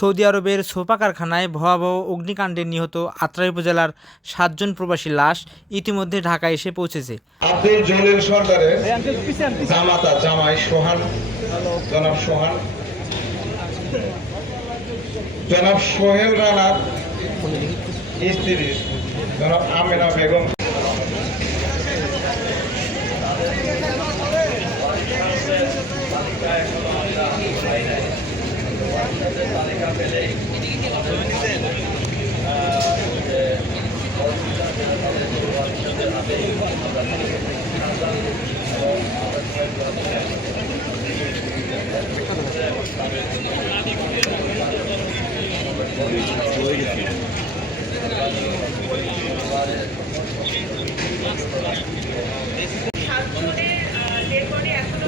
Saudi আরবের sofa কারখানায় ভয়াবহ অগ্নিকাণ্ডে নিহত আত্রাই উপজেলার 7 জন প্রবাসী লাশ ইতিমধ্যে ঢাকা এসে পৌঁছেছে। আব্দুল জলিল সরকারের জামাতা জামাই সোহান, জনাব সোহেল রানার স্ত্রী জনাব আমেনা বেগম।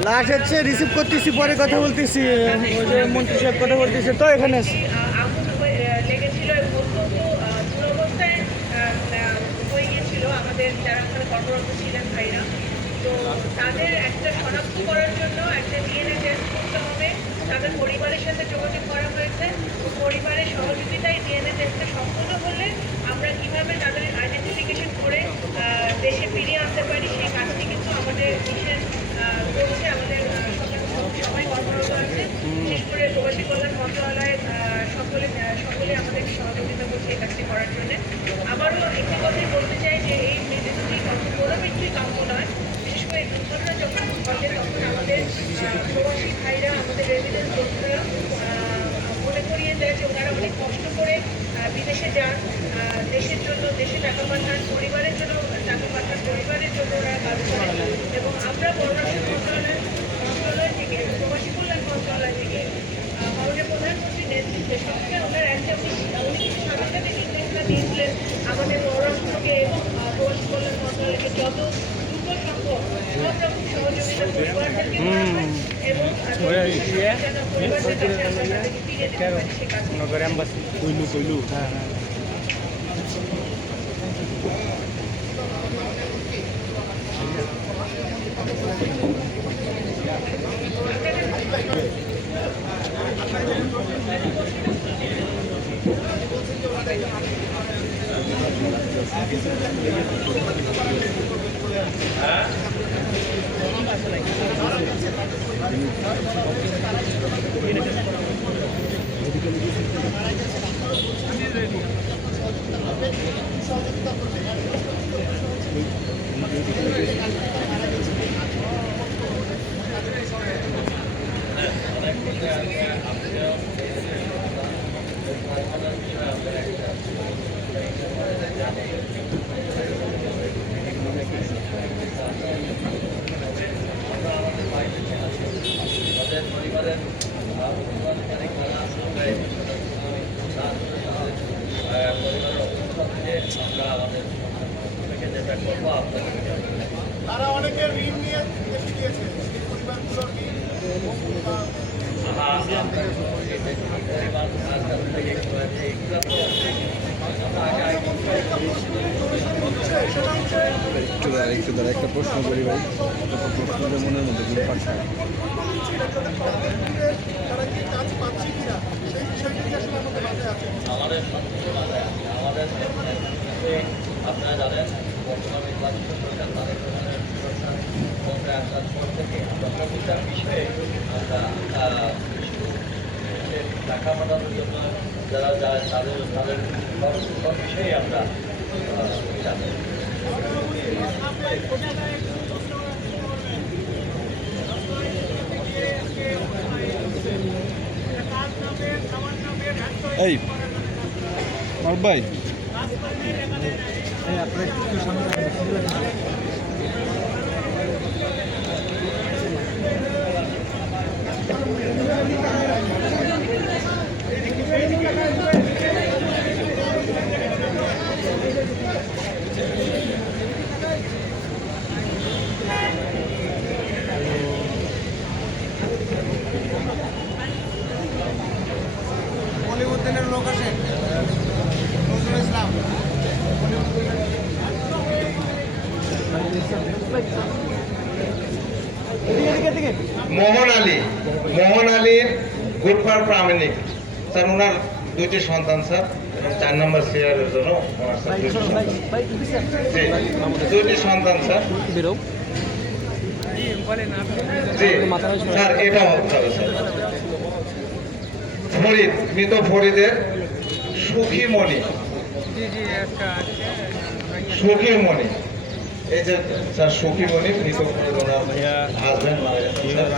লাশ হচ্ছে রিসিভ করতেছি, পরে কথা বলতেছি, ওই যে মন্ত্রী সাহেব কথা বলতেছে তো এখানে আগুন লেগেছিল এবং অত্যন্ত দুরবস্থায় হয়ে গিয়েছিল আমাদের যারা ওখানে কর্মরত ছিলেন ভাইরা। তো তাদের একটা শনাক্ত করার জন্য একটা ডিএনএ টেস্ট করতে হবে। তাদের পরিবারের সাথে যোগাযোগ করা হয়েছে। পরিবারের সহযোগিতায় ডিএনএ টেস্টটা সম্পূর্ণ হলে আমরা কীভাবে তাদের আইডেন্টিফিকেশন করে দেশে ফিরিয়ে আনতে পারি সেই কাজটি কিন্তু আমাদের বিশেষ করছে। আমাদের সবাই কর্মরত আছে, বিশেষ করে প্রবাসী কল্যাণ মন্ত্রণালয়ের সকলে আমাদের সহযোগিতা করছে এই কাজটি করার জন্য। আবারও একটি কথাই বলতে চাই যে এই মৃত্যুটি কোনো মৃত্যুই কাম্য নয়। বিশেষ করে দুর্ঘটনা যখন ঘটে তখন আমাদের প্রবাসী ভাইরা, আমাদের রেজিডেন্স বন্ধুরা মনে করিয়ে দেয় যে ওনারা অনেক কষ্ট করে বিদেশে যান, দেশের জন্য, দেশে টাকা পাঠান, পরিবারের জন্য টাকা পাঠান, পরিবারের জন্য ওরা কাজ করে। এবং আমরা পররাষ্ট্র মন্ত্রণালয় থেকে, প্রবাসী কল্যাণ মন্ত্রণালয় থেকে মাননীয় প্রধানমন্ত্রীর নেতৃত্বে সবসময় ওনার একটা উনি সাথে সাথে নির্দেশনা দিয়েছিলেন আমাদের পররাষ্ট্রকে এবং প্রবাসী কল্যাণ মন্ত্রণালয়কে যত দ্রুত সম্ভব সব রকম সহযোগিতা পরিবারদেরকে করা হয় এবং পরিবারদের কাছে আমরা তাদেরকে ফিরে দিতে পারি সে কাজ। তারা অনেকের ঋণ নিয়ে দেশে গিয়েছে, সেই পরিবারগুলোর ঋণ একটু দাঁড়া একটা প্রশ্ন করি ভাই, প্রশ্নটা মনের মধ্যে ঘুরে পাচ্ছে না। তারা কি কাজ পাচ্ছে কিনা সেই বিষয়টি আসলে আমাদের মাথায় আছে। আমাদের আপনারা জানেন বর্তমান নির্বাচিত সরকার তাদের প্রধানের ক্ষমতায় আসার পর থেকে আমরা প্রতিটা বিষয়ে আমরা টাকা পাঠানোর জন্য যারা যায় তাদের সব বিষয়ে আমরা জানি। এই মার ভাই বলিউডের লোক আসেন, নজরুল ইসলাম মোহন আলীর গুডফার প্রামাণিক স্যার ওনার দুইটি সন্তান স্যার এবং 4 নম্বর সিরিয়ালের জন্য ওনার স্যার দুইটি সন্তান। জি, দুইটি সন্তান স্যার। জি স্যার, এটা হতে হবে স্যার। ফরিদ, মৃত ফরিদের সুখীমণি, সুখীমণি, এই যে স্যার সুখীমণি মৃত ফরিদ ওনার হাজবেন্ড মারা গেছেন স্যার।